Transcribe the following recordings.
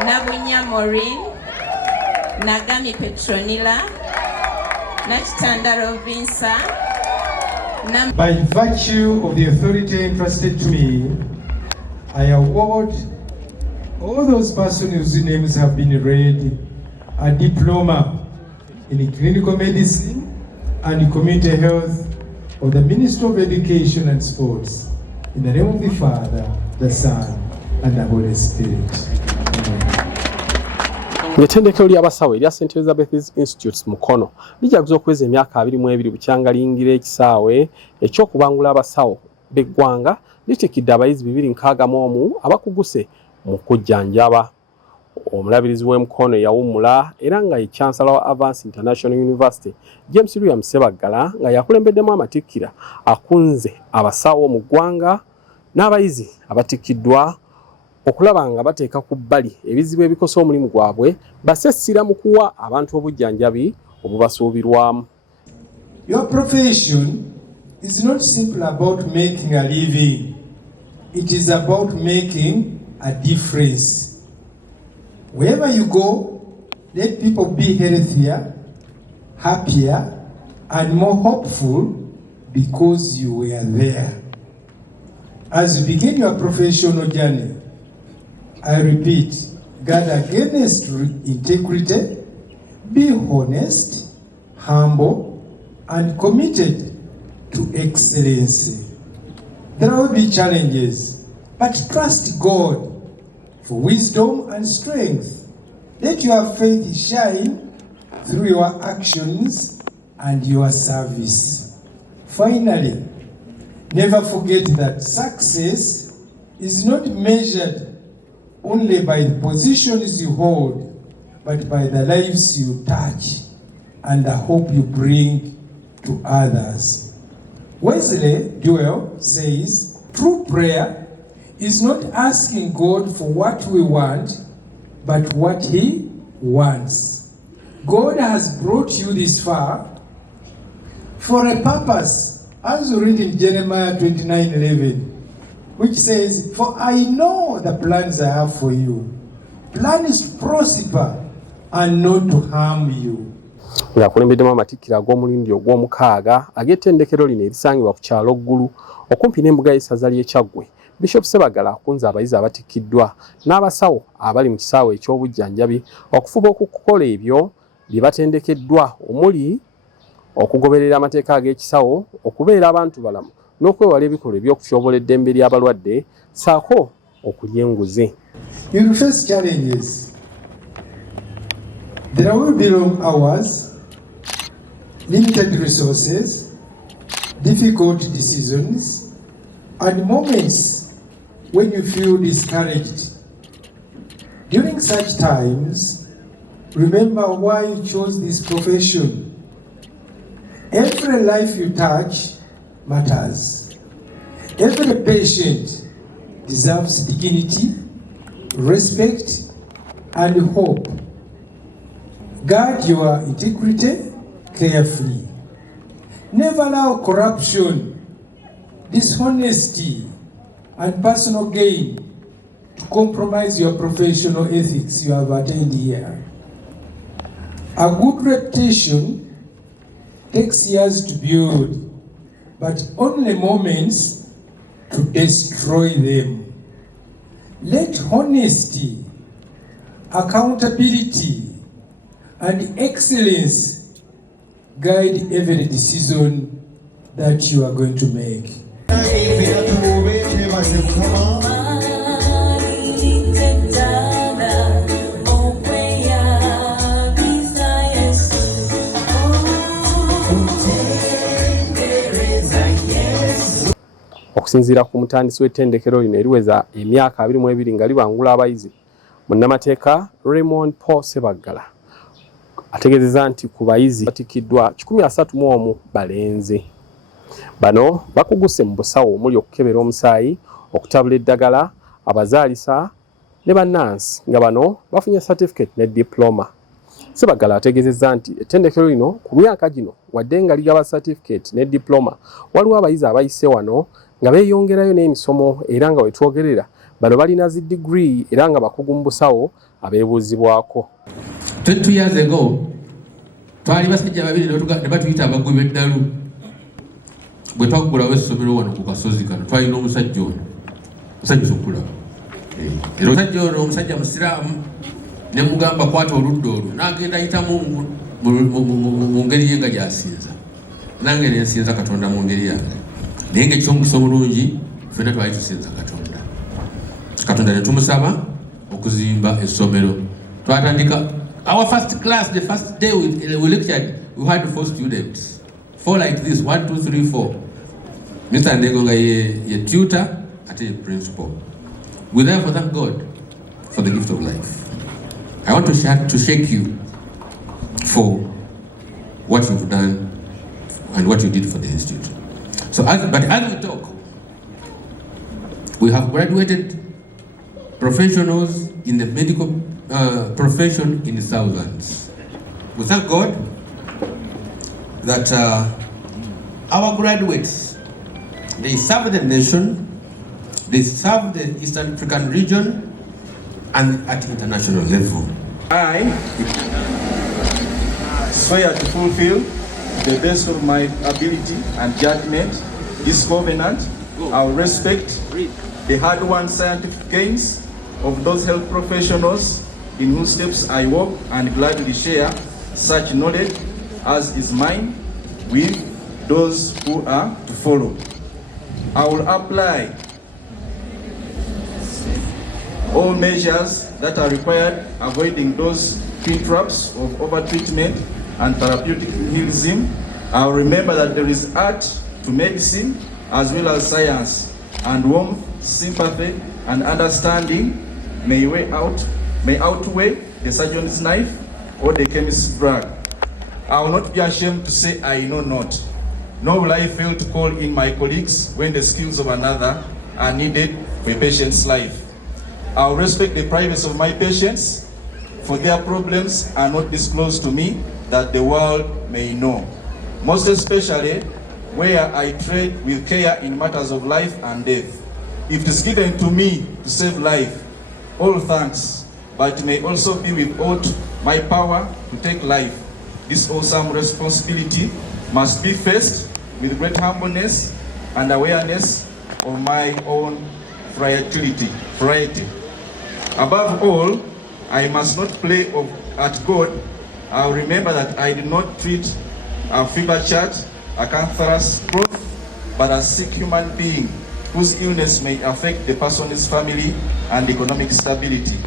Nabunya Maureen, Nagami Petronila, Nachitandaro Vinsa. By virtue of the authority entrusted to me, I award all those persons whose names have been read a diploma in clinical medicine and community health of the Ministry of Education and Sports. In the name of the Father, the Son, and the Holy Spirit. Ettendekero ly'abasawo erya St. Elizabeth's Institute Mukono lijaguza okweza emyaka 22 bukyangalingira ekisaawe eky'okubangula abasawo b'eggwanga litikkidde abayizi 261 abakuguse mu kujjanjaba. Omulabirizi w'Emukono yawummula era nga ye Chancellor wa Avance International University James Ssebaggala nga yakulembeddemu amatikkira akunze abasawo mu ggwanga n'abayizi abatikkiddwa okulaba nga bateeka ku bbali ebizibu ebikosa omulimu gwabwe basessira mu kuwa abantu obujjanjabi obubasuubirwamu. Your profession is not simply about making a living. It is about making a difference. Wherever you go, let people be healthier, happier, and more hopeful because you were there. As you begin your professional journey, I repeat, guard against integrity, be honest, humble, and committed to excellence. There will be challenges, but trust God for wisdom and strength. Let your faith shine through your actions and your service. Finally, never forget that success is not measured only by the positions you hold, but by the lives you touch and the hope you bring to others. Wesley Duell says, true prayer is not asking God for what we want, but what He wants. God has brought you this far for a purpose, as read in Jeremiah 29:11. Which says, for I know the plans I have for you, plans to prosper and not to harm you. Yakulembeddemu amatikkira ag'omulundi ogw'omukaaga ag'ettendekero lino erisangibwa ku kyalo ggulu okumpi n'embuga y'essaza ly'e Kyaggwe. Bishop Ssebaggala akunze abayizi abatikkiddwa n'abasawo abali mu kisaawe eky'obujjanjabi okufuba okukola ebyo bye batendekeddwa omuli okugoberera amateeka ag'ekisawo, okubeera abantubalamu n'okwewala ebikolwa eby'okutyoboola eddembe ly'abalwadde saako okulya enguzi. You will face challenges. There will be long hours, limited resources, difficult decisions, and moments when you feel discouraged. During such times, remember why you chose this profession. Every life you touch matters. Every patient deserves dignity, respect, and hope. Guard your integrity carefully. Never allow corruption, dishonesty, and personal gain to compromise your professional ethics you have attained here. A good reputation takes years to build, but only moments to destroy them. Let honesty, accountability, and excellence guide every decision that you are going to make. Okusinziira ku mutandisi w'ettendekero lino eriweza emyaka 22 nga libangula abayizi, munnamateeka Raymond Paul Ssebaggala ategeezezza nti ku bayizi batikkiddwa 131 balenzi. Bano bakuguse mu busawo omuli okukebera omusaayi, okutabula eddagala, abazaalisa ne bannansi nga bano bafunye certificate ne diploma. Ssebaggala ategeezezza nti ettendekero lino ku myaka gino wadde nga ligaba certificate ne diploma, waliwo abayizi abayise wano nga beeyongerayo n'emisomo era nga wetwogerera bano balina zi degree era nga bakugu mu busawo abeebuuzibwako. 22 years ago twali basajja babiri ne batuyita abagwi b'eddalu. Bwe twakugulawo essomero wano ku kasozi kano twalina omusajja ono, musajja sokulaba era omusajja ono omusajja musiraamu ne mugamba kwata oludda olwo n'agenda ayitamu mu ngeri ye nga gy'asinza, nange ne nsinza Katonda mu ngeri yange, naye ng'ekyomukisa omulungi ffenna twali tusinza Katonda ne tumusaba okuzimba essomero. Twatandika our first class, the first day we lectured, we had 4 students, 4 like this, 1, 2, 3, 4. Mr. Ndegonga ye tutor, ate ye principal. We therefore thank God for the gift of life. I want to shake you for what you've done and what you did for the institute. So, as we talk, we have graduated professionals in the medical profession in the thousands. We thank God that our graduates, they serve the nation, they serve the Eastern African region, and at international level. I swear to fulfill the best of my ability and judgment this covenant. I will respect the hard-won scientific gains of those health professionals in whose steps I walk, and gladly share such knowledge as is mine with those who are to follow. I will apply all measures that are required, avoiding those pin traps of over-treatment and therapeutic nihilism. I will remember that there is art to medicine as well as science, and warmth, sympathy, and understanding may outweigh the surgeon's knife or the chemist's drug. I will not be ashamed to say I know not, nor will I fail to call in my colleagues when the skills of another are needed for a patient's life. I will respect the privacy of my patients, for their problems are not disclosed to me that the world may know, most especially where I tread with care in matters of life and death. If it is given to me to save life, all thanks, but it may also be without my power to take life. This awesome responsibility must be faced with great humbleness and awareness of my own fragility. Above all, I must not play at God. I will remember that I did not treat a fever child, a cancerous growth, but a sick human being whose illness may affect the person's family and economic stability.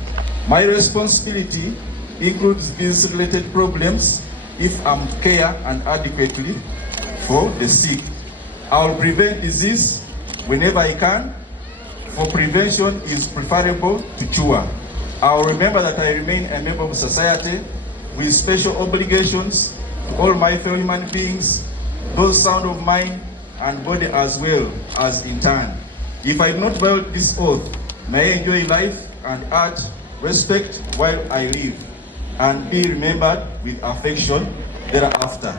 My responsibility includes business-related problems if I'm care and adequately for the sick. I will prevent disease whenever I can, for prevention is preferable to cure. I will remember that I remain a member of society with special obligations to all my fellow human beings, those sound of mind and body as well as in turn. If I do not violate this oath, may I enjoy life and art, respect while I live, and be remembered with affection thereafter.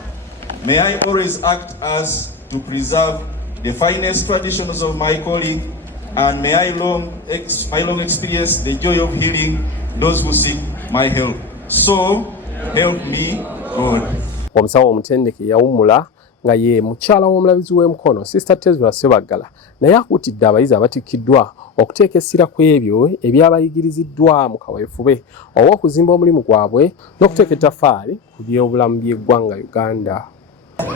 May I always act as to preserve the finest traditions of my calling, and may I long experience the joy of healing those who seek my help. So help me God. Omusawo omutendeke yawummula nga ye mukyala w'omulabizi w'e Mukono Sister Tezula Ssebaggala naye akuutidde abayizi abatikkiddwa okuteeka essira ku ebyo ebyabayigiriziddwa mu kaweefube ow'okuzimba omulimu gwabwe n'okuteeka ettaffaali ku by'obulamu by'eggwanga Uganda.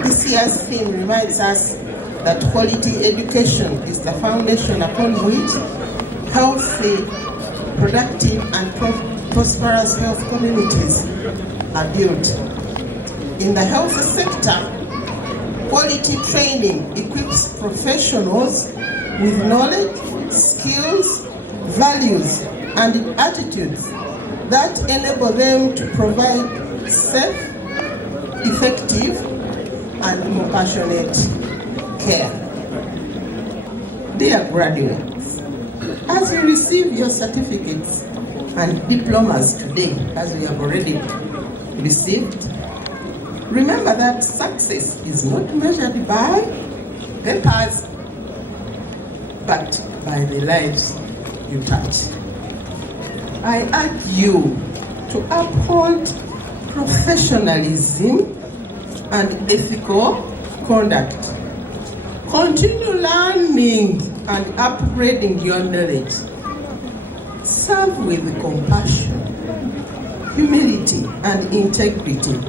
This year's theme reminds us that quality education is the foundation upon which healthy, productive and prosperous health communities are built. In the health sector, quality training equips professionals with knowledge, skills, values, and attitudes that enable them to provide safe, effective, and compassionate care. Dear graduates, as you receive your certificates and diplomas today, as we have already received, remember that success is not measured by papers, but by the lives you touch. I urge you to uphold professionalism and ethical conduct. Continue learning and upgrading your knowledge. Serve with compassion, humility, and integrity.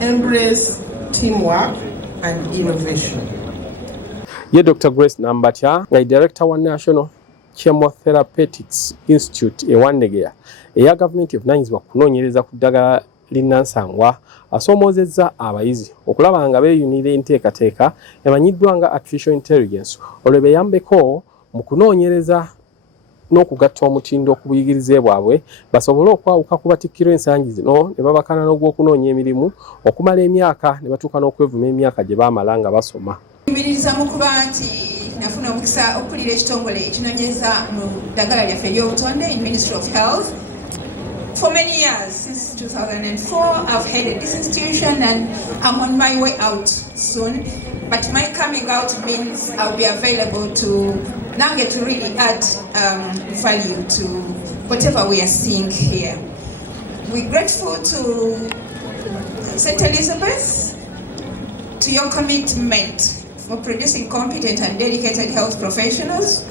Embrace teamwork and innovation. Ye Dr. Grace Nambatya, nga Director wa National Chemotherapeutics Institute ewandegeya eya gavumenti evunanyizibwa kunoonyereza ku ddagala linnansangwa, asoomozezza abayizi okulaba nga beeyunira enteekateeka emanyiddwa nga artificial intelligence olwo beyambeko mu kunoonyereza n'okugatta omutindo ku buyigirize bwabwe basobole okwawuka ku batikkirwa ensangi zino ne babakana n'ogw'okunoonya emirimu okumala emyaka ne batuuka n'okwevuma emyaka gye baamala nga basoma. Mbiririza mu kuba nti nafuna omukisa okukulira ekitongole ekinoonyeza mu ddagala lyaffe ery'obutonde in Ministry of Health. For many years, since 2004, I've headed this institution and I'm on my way out soon. But my coming out means I'll be available to now get to really add value to whatever we are seeing here. We're grateful to St. Elizabeth, to your commitment for producing competent and dedicated health professionals.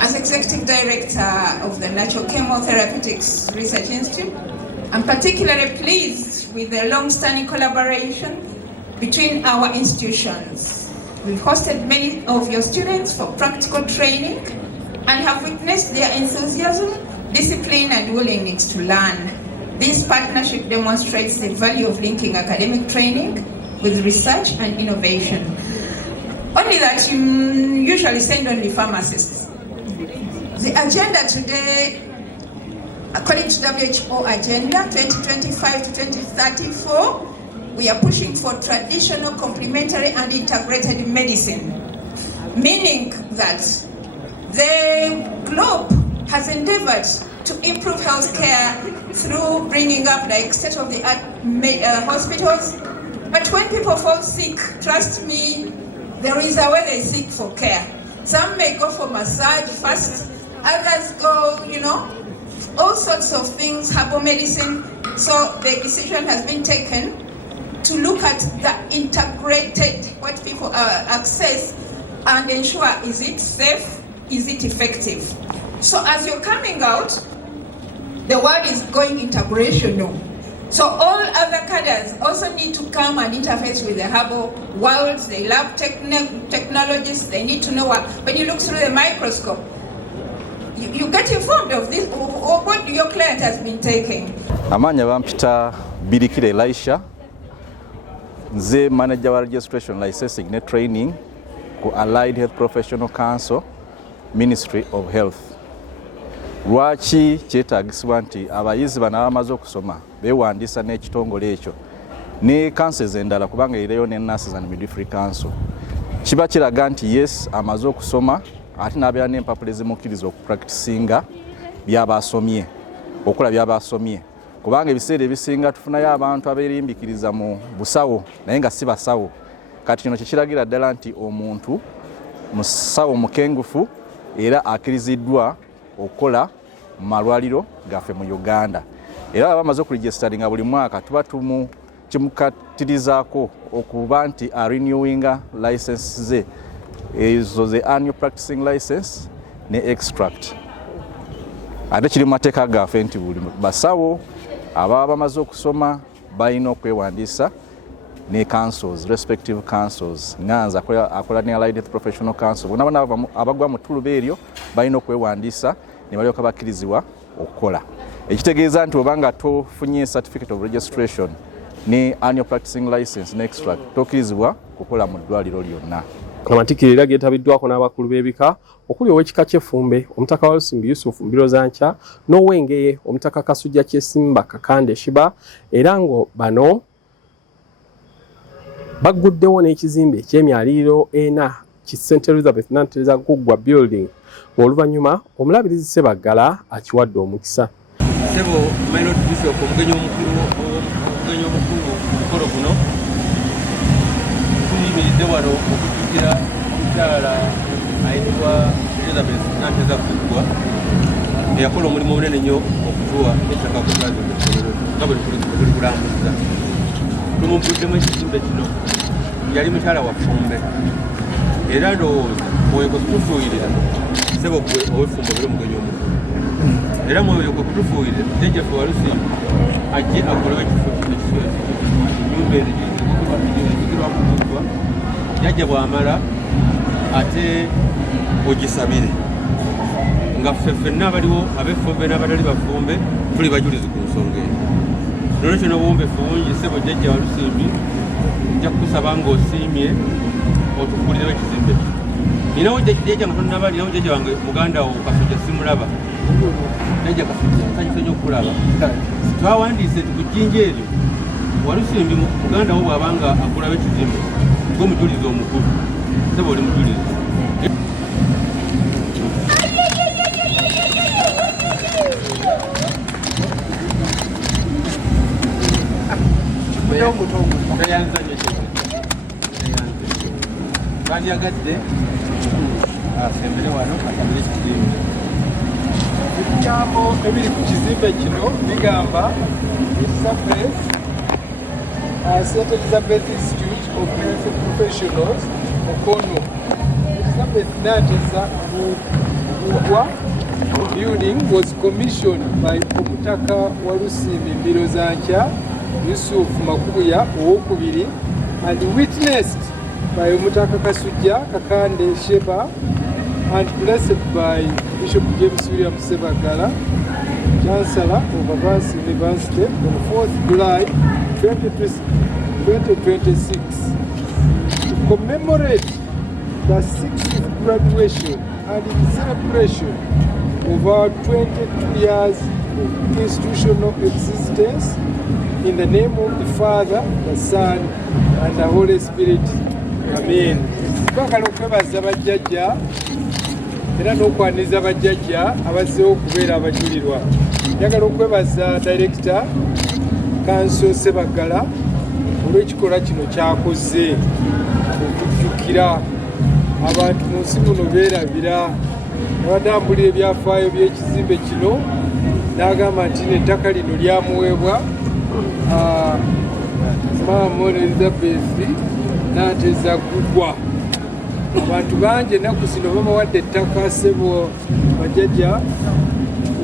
As Executive Director of the Natural Chemotherapeutics Research Institute, I'm particularly pleased with the long-standing collaboration between our institutions. We've hosted many of your students for practical training and have witnessed their enthusiasm, discipline, and willingness to learn. This partnership demonstrates the value of linking academic training with research and innovation. Only that you usually send only pharmacists. The agenda today, according to WHO agenda 2025 to 2034, we are pushing for traditional, complementary and integrated medicine, meaning that the globe has endeavored to improve healthcare through bringing up like state-of-the-art hospitals. But when people fall sick, trust me, there is a way they seek for care. Some may go for massage first, others go, all sorts of things, herbal medicine. So the decision has been taken to look at the integrated, what people access and ensure, is it safe, is it effective? So as you're coming out, the world is going integrational. So all other cadres also need to come and interface with the herbal world. They love technologies, they need to know when you look through the microscope, you get informed of this, or what your client has been taking. Amanya bampita Birikire Elisha, nze manager wa registration licensing ne training ku Allied Health Professional Council, Ministry of Health. Lwaki kyetaagisibwa nti abayizi bano abamaze okusoma beewandiisa n'ekitongole ekyo ne councils endala kubanga eriyo ne Nurses and Midwifery Council, kiba kiraga nti yes amaze okusoma ate n'abeera n'empapula ezimukkiriza okupracticinga by'abasomye, okola by'abasomye, kubanga ebiseera ebisinga tufunayo abantu abeerimbikiriza mu busawo naye nga si basawo. Kati kino kikiragira ddala nti omuntu musawo mukengufu era akkiriziddwa okukola mu malwaliro gaffe mu Uganda. Era abamaze okuregisitaringa buli mwaka tuba kimukatirizaako okuba nti renewinga license ze, ezo ze annual practicing license ne extract. Ate kiri mu mateeka gaffe nti buli basawo ababa bamaze okusoma balina okwewandiisa ne councils, respective councils. Nganza akola ne Allied Health Professional Council, bona abagwa mu ttuluba eryo balina okwewandiisa ne balyoka bakkirizibwa okukola. Ekitegeeza nti obanga tofunye certificate of registration ne annual practicing license ne extract tokkirizibwa kukola mu ddwaliro lyonna. Amatikkira era geetabiddwako n'abakulu b'ebika okuli ow'ekika ky'Effumbe omutaka wa Lusimbi Yusuf Mbirozancha n'ow'Engeye omutaka Kasujja Kyesimba Kakande Shiba, era ngo bano bagguddewo n'ekizimbe eky'emyaliriro ena ki St. Elizabeth Nantereza Guggwa building, ng'oluvannyuma omulabirizi Ssebaggala akiwadde omukisa. Sebo Minor Bishop omugenyi omukulu omukolo guno tuyimiridde wano okujjukira omukyala ayitibwa Elizabeth Nanteza Kugwa eyakola omulimu munene nnyo okutuwa ettaka ku ssomero nga bwe tuli kulambuza. Tumubuddemu ekizimbe kino yali mukyala wa Fumbe era ndowooza mwoyo kwe kutufuuyirira ssebo gwe ow'effumbo bere omugenyi omukulu era mwoyo kwe kutufuuyirira jjajjaffe Walusimbi ajje akolewo ekifo kino kiswezi ennyumba ezigirwa kubuddwa jjajja bw'amala ate ogisabire nga ffenna abaliwo ab'effumbe n'abatali bafumbe tuli bajulizi ku nsonga eyo. Nolwekyo n'obuwombeefu bungi ssebo jjajja Walusimbi nja kukusaba ng'osiimye otukulirewo ekizimbe kyo. Ninawo jjajja nga tonnaba ninawo jjajja wange muganda wo Kasujja simulaba. Jjajja Kasujja nsanyuse nnyo okulaba. Twawandiise nti ku jjinja eryo Walusimbi muganda wo bw'abanga akulawo ekizimbe ng'omujulizi omukulu. Ssebo oli mujulizi. Bandyagadde asembere wano asabire ekizimbe. Ebigambo ebiri ku kizimbe kino bigamba Elizabeth St. Elizabeth Institute of Health Professionals Mukono. Elizabeth Nanteza Kugwa building was commissioned by Omutaka Walusimbi Mbirozancha Yusuf Makubuya Owokubiri and witnessed by Omutaka Kasujja Kakande Sheba and blessed by Bishop James William Ssebaggala, Chancellor of Avance University on 4th July 2026 to commemorate the 6th graduation and the celebration of our 22 years of institutional existence. In the name of the Father, the Son, and the Holy Spirit. Amen. Twagala okwebaza bajjajja era n'okwaniriza bajjajja abazzeewo okubeera abajulirwa. Njagala okwebaza Director Council Ssebaggala olw'ekikolwa kino ky'akoze okujjukira abantu mu nsi muno beerabira. Abadde ambulira ebyafaayo by'ekizimbe kino n'agamba nti n'ettaka lino lyamuweebwa Maama Elizabeth Nanteza Kugwa. Abantu bangi ennaku zino babawadde ettaka ssebo bajjajja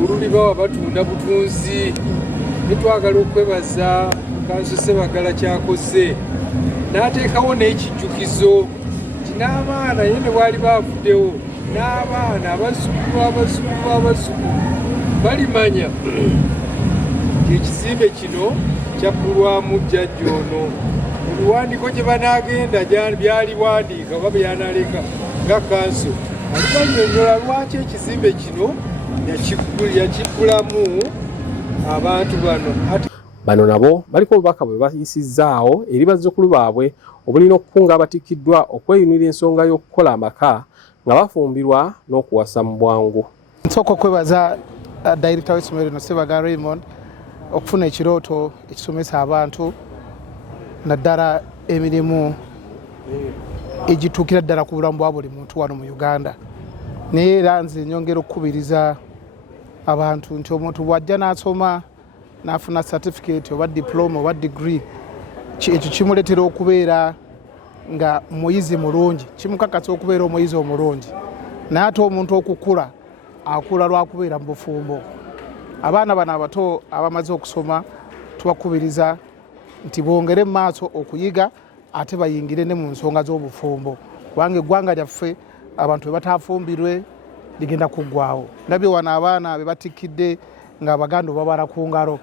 oluli bawa batunda butunzi. Nitwagala okwebaza Kanso Ssebaggala kyakoze n'ateekawo n'ekijjukizo nti n'abaana ye ne bwali baavuddewo n'abaana abazukulu balimanya nti ekizimbe kino kyabbulwamu jjajja ono. Ebiwandiiko gye banaagenda byaliwandiika oba byanaleka nga kanso alibanyonnyola lwaki ekizimbe kino yakibbulamu abantu bano. Bano nabo baliko obubaka bwe bayisizzaawo eri bazzukulu baabwe obulina okukunga abatikkiddwa okweyunira ensonga y'okukola amaka nga bafumbirwa n'okuwasa mu bwangu. Nsooka okwebaza Director w'essomero lino Ssebaggala Raymond okufuna ekirooto ekisomesa abantu naddala emirimu egituukira ddala ku bulamu bwa buli muntu wano mu Uganda. Naye era nze nyongera okukubiriza abantu nti omuntu bw'ajja n'asoma n'afuna certificate oba diploma oba degree ekyo kimuleetera okubeera nga muyizi mulungi, kimukakasa okubeera omuyizi omulungi. Naye ate omuntu okukula akula lwakubeera mu bufumbo. Abaana bano abato abamaze okusoma tubakubiriza nti bongere mu maaso okuyiga ate bayingire ne mu nsonga z'obufumbo kubanga eggwanga lyaffe abantu be bataafumbirwe ligenda kuggwaawo. Ndabye wano abaana be batikkidde nga Abaganda babala ku ngalo.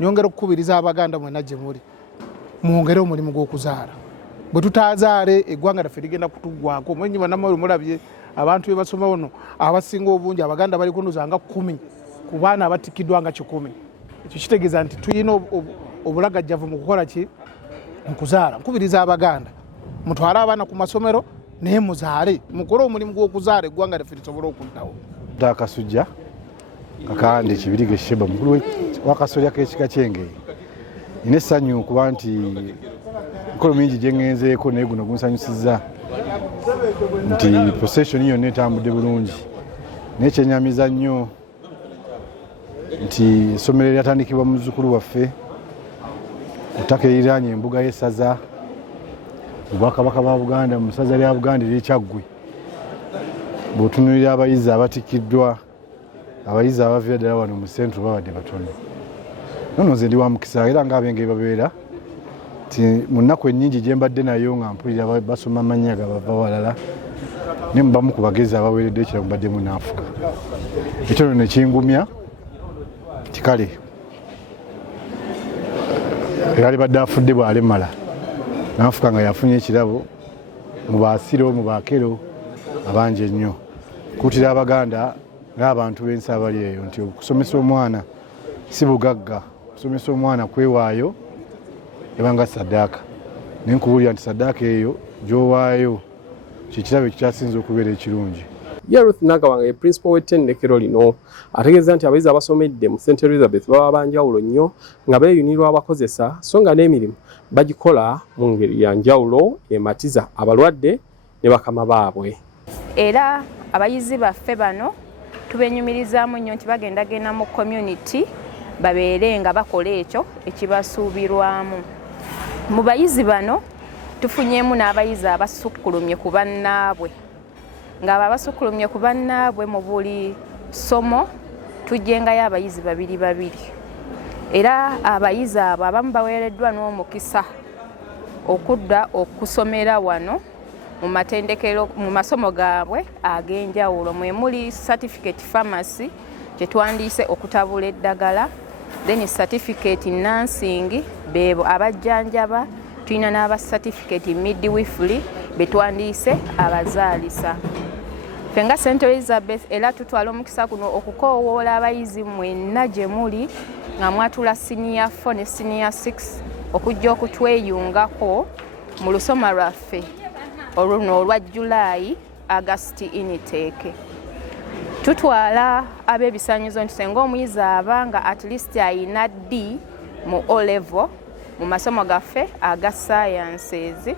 Nyongera okukubiriza Abaganda mwenna gye muli mwongere omulimu gw'okuzaala. Bwe tutaazaale eggwanga lyaffe ligenda kutuggwaako. Mwenyi bannamawulire mulabye abantu be basoma wano abasinga obungi Abaganda bali kunuza nga 10 ku baana abatikkiddwa nga 100. Ekyo kitegeeza nti tulina obulagajjavu mu kukola ki mu kuzaala. Nkubiriza Abaganda mutwale abaana ku masomero naye muzaale mukole omulimu gw'okuzaala eggwanga lyaffe lisobole okuddawo. Kasujja Kakande Kibirige Sheba mukulu w'akasolya k'ekika ky'Engeye. Nina essanyu kuba nti mikolo mingi gye ngenzeeko naye guno gunsanyusizza nti procession yonna etambudde bulungi naye kyenyamiza nnyo nti essomero lyatandikibwa mu muzzukulu waffe ku ttaka eriraanye embuga y'essaza obwakabaka bwa Buganda mu ssaza lya Buganda ery'Ekyaggwe. Bw'otunuulira abayizi abatikkiddwa, abayizi abaviira ddala wano mu centro babadde batono. Nono nze ndi wa mukisa era ng'abenge babeera nti mu nnaku ennyingi gye mbadde nayo nga mpulira basoma amannya gabava walala ne mu bamu ku bagezi abaweeredde ekirala mubaddemu n'anfuka. Ekyo ne kingumya nti kale eyali badde afudde bw'alemala n'anfuka nga yafunye ekirabo mu baasiro mu baakero abangi ennyo. Kuutira Abaganda ng'abantu b'ensi abali eyo nti okusomesa omwana si bugagga, okusomesa omwana kwewaayo ebanga saddaaka. Ne nkubuulira nti saddaaka eyo gy'owaayo kikirabo ekikyasinza okubeera ekirungi. Ye Ruth Nagawanga ye principal w'ettendekero lino ategeeza nti abayizi abasomedde mu St. Elizabeth baba banjawulo nnyo nga beeyunirwa abakozesa so nga n'emirimu bagikola mu ngeri ya njawulo ematiza abalwadde ne bakama baabwe. Era abayizi baffe bano tubenyumirizaamu nnyo nti bagendagenda mu community babeere nga bakola ekyo ekibasuubirwamu. Mu bayizi bano tufunyeemu n'abayizi abasukkulumye ku bannaabwe ng'abo abasukkulumye ku bannaabwe mu buli ssomo tujjengayo abayizi babiri babiri. Era abayizi abo abamu baweereddwa n'omukisa okudda okusomera wano mu matendekero mu masomo gaabwe ag'enjawulo mwe muli certificate pharmacy kye twandiise okutabula eddagala, then certificate nursing beebo abajjanjaba, tulina n'aba certificate midwifery be twandiise abazaalisa. Ffe nga St. Elizabeth era tutwala omukisa guno okukoowoola abayizi mwenna gye muli nga mwatula senior 4 ne senior 6 okujja okutweyungako mu lusoma lwaffe oluno olwa July August intake. Tutwala ab'ebisaanyizo nti senga omuyizi abanga at least ayina D mu O level mu masomo gaffe aga sciences,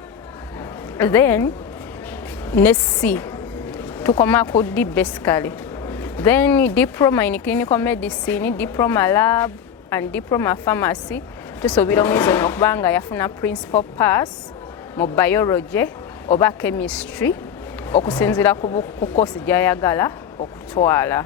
then ne C tukoma ku D basically, then diploma in clinical medicine, diploma lab and diploma pharmacy. Tusuubira omuyizi ono okubanga yafuna principal pass mu biology oba chemistry okusinziira ku koosi gy'ayagala okutwala.